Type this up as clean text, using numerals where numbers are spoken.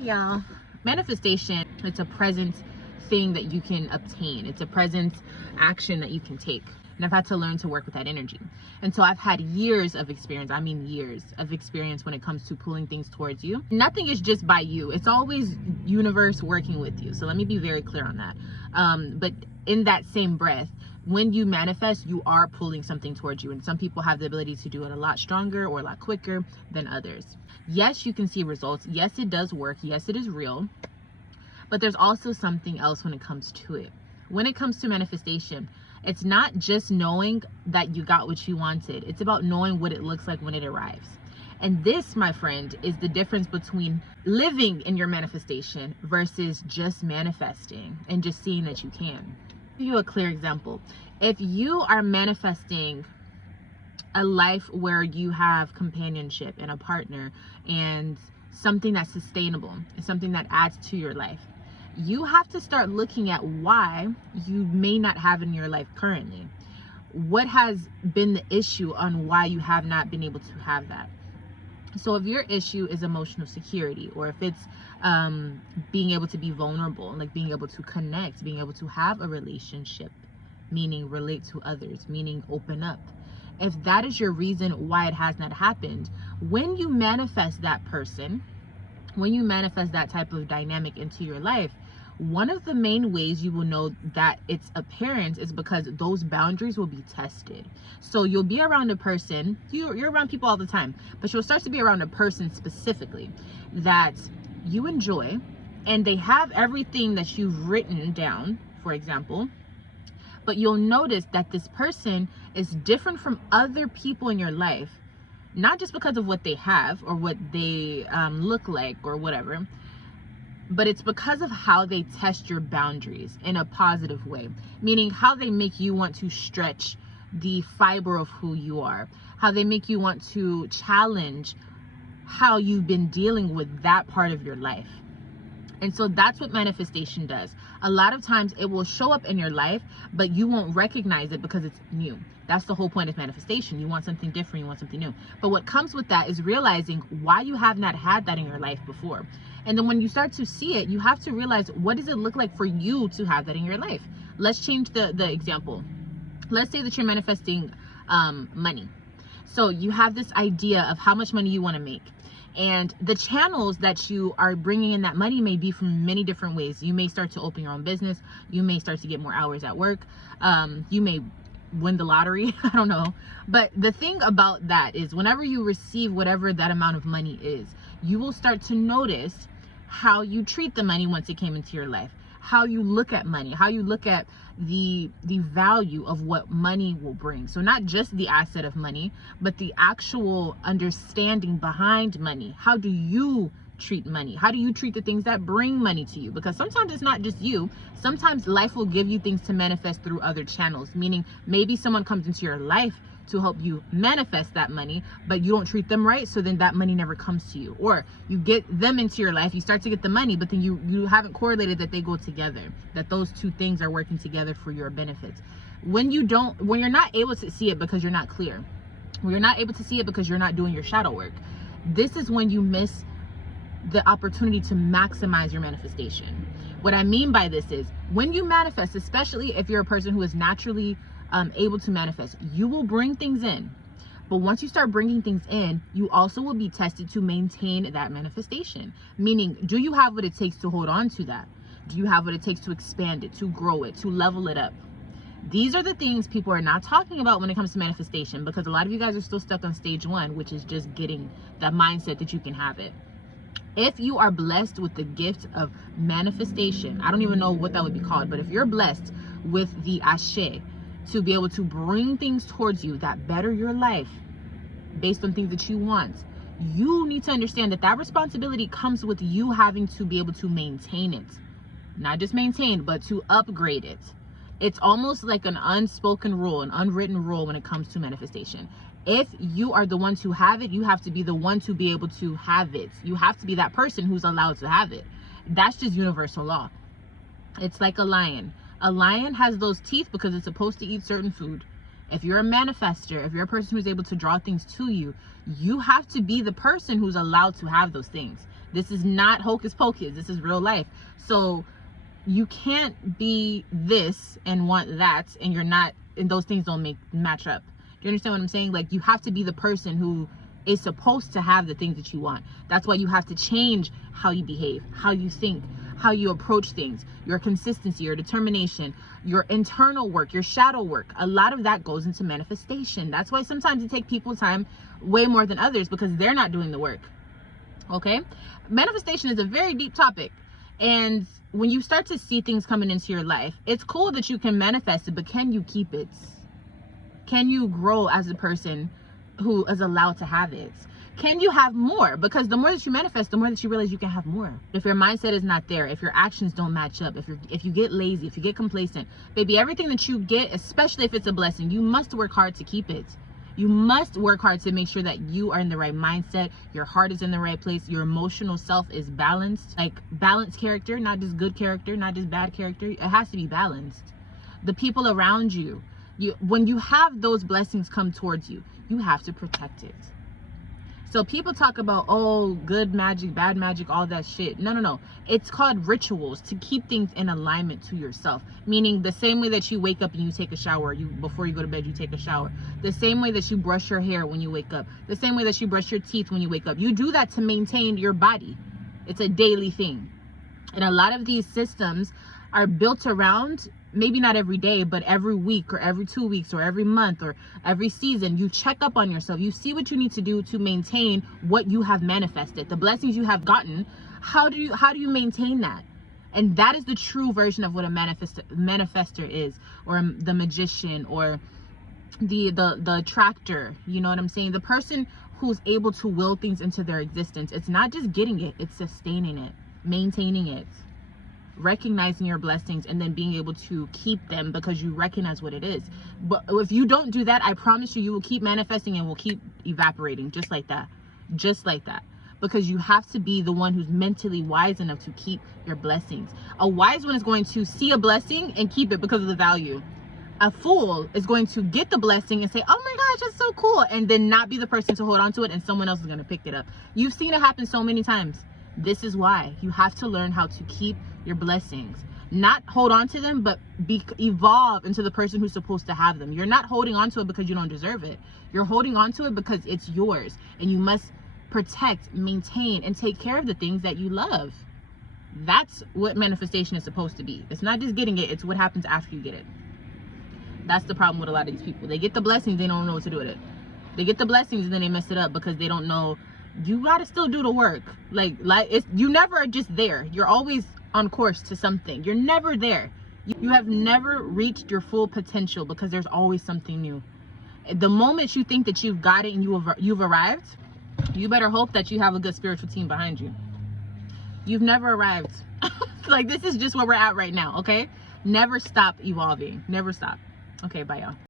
y'all. Manifestation, it's a present thing that you can obtain. It's a present action that you can take. And I've had to learn to work with that energy. And so I've had years of experience, I mean years of experience when it comes to pulling things towards you. Nothing is just by you. It's always universe working with you. So let me be very clear on that. But in that same breath, when you manifest, you are pulling something towards you. And some people have the ability to do it a lot stronger or a lot quicker than others. Yes, you can see results. Yes, it does work. Yes, it is real. But there's also something else when it comes to it. When it comes to manifestation, it's not just knowing that you got what you wanted. It's about knowing what it looks like when it arrives. And this, my friend, is the difference between living in your manifestation versus just manifesting and just seeing that you can. I'll give you a clear example. If you are manifesting a life where you have companionship and a partner and something that's sustainable and something that adds to your life, you have to start looking at why you may not have in your life currently. What has been the issue on why you have not been able to have that? So if your issue is emotional security, or if it's being able to be vulnerable, like being able to connect, being able to have a relationship, meaning relate to others, meaning open up. If that is your reason why it has not happened, when you manifest that person, when you manifest that type of dynamic into your life, one of the main ways you will know that it's apparent is because those boundaries will be tested. So you'll be around a person, you're around people all the time, but you'll start to be around a person specifically that you enjoy, and they have everything that you've written down, for example, but you'll notice that this person is different from other people in your life, not just because of what they have or what they look like or whatever, but it's because of how they test your boundaries in a positive way, meaning how they make you want to stretch the fiber of who you are, how they make you want to challenge how you've been dealing with that part of your life. And so that's what manifestation does. A lot of times it will show up in your life, but you won't recognize it because it's new. That's the whole point of manifestation. You want something different, you want something new. But what comes with that is realizing why you have not had that in your life before. And then when you start to see it, you have to realize, what does it look like for you to have that in your life? Let's change the example. Let's say that you're manifesting money. So you have this idea of how much money you want to make. And the channels that you are bringing in that money may be from many different ways. You may start to open your own business. You may start to get more hours at work. You may win the lottery. I don't know. But the thing about that is, whenever you receive whatever that amount of money is, you will start to notice how you treat the money once it came into your life, how you look at money, how you look at the value of what money will bring. So not just the asset of money, but the actual understanding behind money. How do you treat money? How do you treat the things that bring money to you? Because sometimes it's not just you. Sometimes life will give you things to manifest through other channels, meaning maybe someone comes into your life to help you manifest that money, but you don't treat them right, so then that money never comes to you. Or you get them into your life, you start to get the money, but then you haven't correlated that they go together, that those two things are working together for your benefits. When you're not able to see it because you're not clear, when you're not able to see it because you're not doing your shadow work, this is when you miss the opportunity to maximize your manifestation. What I mean by this is, when you manifest, especially if you're a person who is naturally able to manifest, you will bring things in. But once you start bringing things in, you also will be tested to maintain that manifestation. Meaning, do you have what it takes to hold on to that? Do you have what it takes to expand it, to grow it, to level it up? These are the things people are not talking about when it comes to manifestation, because a lot of you guys are still stuck on stage one, which is just getting that mindset that you can have it. If you are blessed with the gift of manifestation, I don't even know what that would be called, but if you're blessed with the ashe, to be able to bring things towards you that better your life based on things that you want, you need to understand that that responsibility comes with you having to be able to maintain it. Not just maintain, but to upgrade it. It's almost like an unspoken rule, an unwritten rule when it comes to manifestation. If you are the ones who have it, you have to be the one to be able to have it. You have to be that person who's allowed to have it. That's just universal law. It's like a lion. A lion has those teeth because it's supposed to eat certain food. If you're a manifester, if you're a person who's able to draw things to you, you have to be the person who's allowed to have those things. This is not hocus pocus. This is real life. So you can't be this and want that, and you're not, and those things don't match up. Do you understand what I'm saying? Like, you have to be the person who is supposed to have the things that you want. That's why you have to change how you behave, how you think, how you approach things, your consistency, your determination, your internal work, your shadow work. A lot of that goes into manifestation. That's why sometimes it takes people time way more than others, because they're not doing the work. Okay? Manifestation is a very deep topic. And when you start to see things coming into your life, it's cool that you can manifest it, but can you keep it? Can you grow as a person who is allowed to have it? Can you have more? Because the more that you manifest, the more that you realize you can have more. If your mindset is not there, if your actions don't match up, if you get lazy, if you get complacent, baby, everything that you get, especially if it's a blessing, you must work hard to keep it. You must work hard to make sure that you are in the right mindset, your heart is in the right place, your emotional self is balanced, like balanced character, not just good character, not just bad character. It has to be balanced. The people around you, when you have those blessings come towards you, you have to protect it. So people talk about, oh, good magic, bad magic, all that shit. No. It's called rituals to keep things in alignment to yourself. Meaning the same way that you wake up and you take a shower, before you go to bed, you take a shower. The same way that you brush your hair when you wake up. The same way that you brush your teeth when you wake up. You do that to maintain your body. It's a daily thing. And a lot of these systems are built around, maybe not every day, but every week or every 2 weeks or every month or every season, you check up on yourself. You see what you need to do to maintain what you have manifested, the blessings you have gotten. How do you maintain that? And that is the true version of what a manifester is, or the magician, or the attractor. You know what I'm saying? The person who's able to will things into their existence. It's not just getting it, it's sustaining it, maintaining it, recognizing your blessings, and then being able to keep them because you recognize what it is. But if you don't do that, I promise you will keep manifesting and will keep evaporating just like that, because you have to be the one who's mentally wise enough to keep your blessings. A wise one is going to see a blessing and keep it because of the value. A fool is going to get the blessing and say, oh my gosh, that's so cool, and then not be the person to hold on to it, and someone else is going to pick it up. You've seen it happen so many times. This is why you have to learn how to keep your blessings, not hold on to them, but evolve into the person who's supposed to have them. You're not holding on to it because you don't deserve it. You're holding on to it because it's yours, and you must protect, maintain, and take care of the things that you love. That's what manifestation is supposed to be. It's not just getting it, it's what happens after you get it. That's the problem with a lot of these people. They get the blessings, they don't know what to do with it. They get the blessings and then they mess it up because they don't know. You gotta still do the work. Like you never are just there. You're always on course to something. You're never there. You have never reached your full potential because there's always something new. The moment you think that you've got it and you've arrived, you better hope that you have a good spiritual team behind you. You've never arrived. Like, this is just where we're at right now, okay? Never stop evolving. Never stop. Okay, bye y'all.